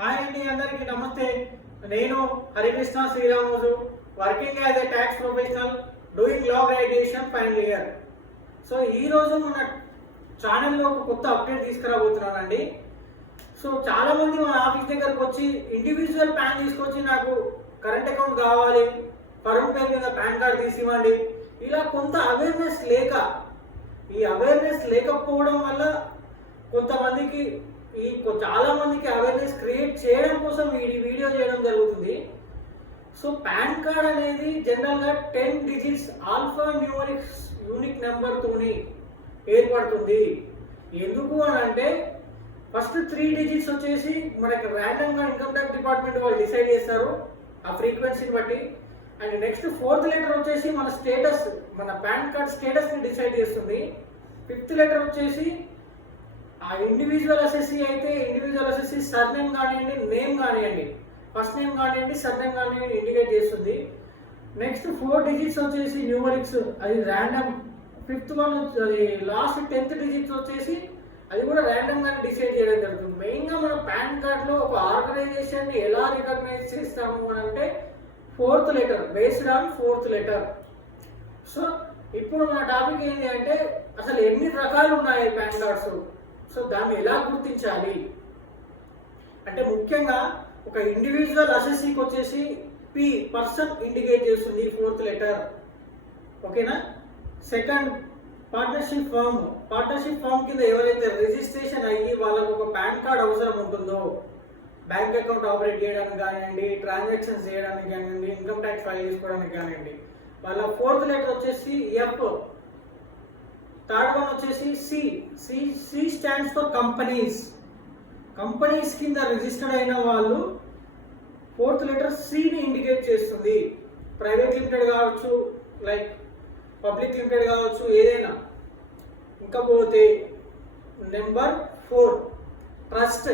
Hi అండి, అందరికీ నమస్తే. నేను Harikrishna Sriramulu, working as a tax professional, doing law graduation final year. So ఈరోజు మన ఛానల్లో ఒక కొత్త అప్డేట్ తీసుకురాబోతున్నానండి. సో చాలామంది మన ఆఫీస్ దగ్గరకు వచ్చి ఇండివిజువల్ ప్యాన్ తీసుకొచ్చి నాకు కరెంట్ అకౌంట్ కావాలి, ఫర్మ్ పేరు మీద పాన్ కార్డ్ తీసి ఇవ్వండి, ఇలా కొంత అవేర్నెస్ లేక, ఈ అవేర్నెస్ లేకపోవడం వల్ల కొంతమందికి చాలా మందికి అవేర్నెస్ క్రియేట్ చేయడం కోసం ఈ వీడియో చేయడం జరుగుతుంది. సో పాన్ కార్డ్ అనేది జనరల్గా 10 డిజిట్స్ ఆల్ఫా న్యూమరిక్స్ యూనిక్ నెంబర్తోని ఏర్పడుతుంది. ఎందుకు అని అంటే ఫస్ట్ 3 డిజిట్స్ వచ్చేసి మనకి ర్యాండమ్గా ఇన్కమ్ ట్యాక్స్ డిపార్ట్మెంట్ వాళ్ళు డిసైడ్ చేస్తారు ఆ ఫ్రీక్వెన్సీని బట్టి. అండ్ నెక్స్ట్ 4th లెటర్ వచ్చేసి మన స్టేటస్, మన పాన్ కార్డ్ స్టేటస్ని డిసైడ్ చేస్తుంది. 5th లెటర్ వచ్చేసి ఆ ఇండివిజువల్ అసెస్సీ అయితే ఇండివిజువల్ అసెస్సీ సర్నేమ్ కానివ్వండి, నేమ్ కానివ్వండి, ఫస్ట్ నేమ్ కానివ్వండి, సర్నేమ్ కానివ్వండి ఇండికేట్ చేస్తుంది. నెక్స్ట్ 4 డిజిట్స్ వచ్చేసి న్యూమరిక్స్, అది ర్యాండమ్. 5th వన్ అది లాస్ట్ 10th డిజిట్స్ వచ్చేసి అది కూడా ర్యాండమ్ గానే డిసైడ్ చేయడం జరుగుతుంది. మెయిన్గా మన పాన్ కార్డ్లో ఒక ఆర్గనైజేషన్ని ఎలా రికగ్నైజ్ చేస్తాము అని అంటే 4th letter, based on 4th letter. So ఇప్పుడు మన టాపిక్ ఏంటి అంటే అసలు ఎన్ని రకాలు ఉన్నాయి పాన్ కార్డ్స్, సో దాన్ని ఎలా గుర్తించాలి అంటే ముఖ్యంగా ఒక ఇండివిజువల్ అసెస్సీకి వచ్చేసి పి పర్సన్ ఇండికేట్ చేస్తుంది 4th లెటర్, ఓకేనా. సెకండ్ పార్ట్నర్షిప్ ఫామ్ కింద ఎవరైతే రిజిస్ట్రేషన్ అయ్యి వాళ్ళకు ఒక పాన్ కార్డ్ అవసరం ఉంటుందో, బ్యాంక్ అకౌంట్ ఆపరేట్ చేయడానికి కానివ్వండి, ట్రాన్సాక్షన్స్ చేయడానికి కానివ్వండి, ఇన్కమ్ ట్యాక్స్ ఫైల్ చేసుకోవడానికి కానివ్వండి, వాళ్ళ 4th లెటర్ వచ్చేసి ఎఫ్. థర్డ్ వన్ వచ్చేసి సి స్టాండ్స్ ఫర్ కంపెనీస్ కింద రిజిస్టర్డ్ అయిన వాళ్ళు 4th లెటర్ సిని ఇండికేట్ చేస్తుంది. ప్రైవేట్ లిమిటెడ్ కావచ్చు, లైక్ పబ్లిక్ లిమిటెడ్ కావచ్చు, ఏదైనా. ఇంకా పోతే నెంబర్ 4 ట్రస్ట్.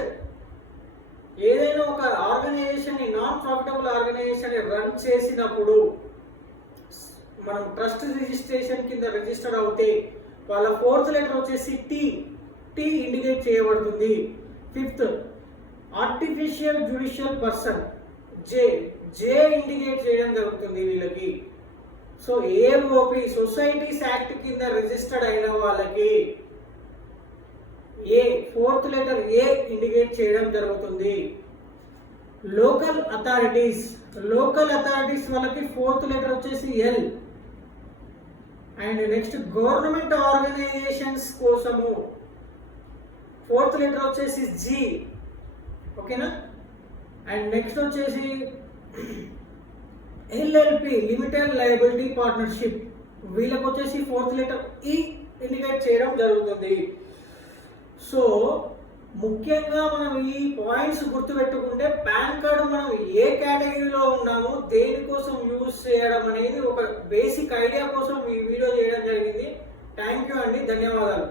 ఏదైనా ఒక organization, non profitable organization run చేసినప్పుడు మనం ట్రస్ట్ రిజిస్ట్రేషన్ కింద రిజిస్టర్ అవుతే వాళ్ళ 4th లెటర్ వచ్చేసి టీ ఇండికేట్ చేయబడుతుంది. 5th ఆర్టిఫిషియల్ జ్యుడిషియల్ పర్సన్, జే ఇండికేట్ చేయడం జరుగుతుంది వీళ్ళకి. సో ఏఓపి సొసైటీస్ యాక్ట్ కింద రిజిస్టర్డ్ అయిన వాళ్ళకి 4th లెటర్ ఏ ఇండికేట్ చేయడం జరుగుతుంది. లోకల్ అథారిటీస్ వాళ్ళకి 4th లెటర్ వచ్చేసి L. And next government organizations కోసము 4th లెటర్ వచ్చేసి జి, ఓకేనా. అండ్ నెక్స్ట్ వచ్చేసి ఎల్ఎల్పి లిమిటెడ్ లయబిలిటీ పార్ట్నర్షిప్, వీళ్ళకి వచ్చేసి 4th లెటర్ ఈ ఇండికేట్ చేయడం జరుగుతుంది. సో ముఖ్యంగా మనం ఈ పాయింట్స్ గుర్తుపెట్టుకుంటే పాన్ కార్డు మనం ఏ కేటగిరీలో ఉన్నాము, దేనికోసం యూజ్ చేయడం అనేది ఒక బేసిక్ ఐడియా కోసం ఈ వీడియో చేయడం జరిగింది. థ్యాంక్ యూ అండి, ధన్యవాదాలు.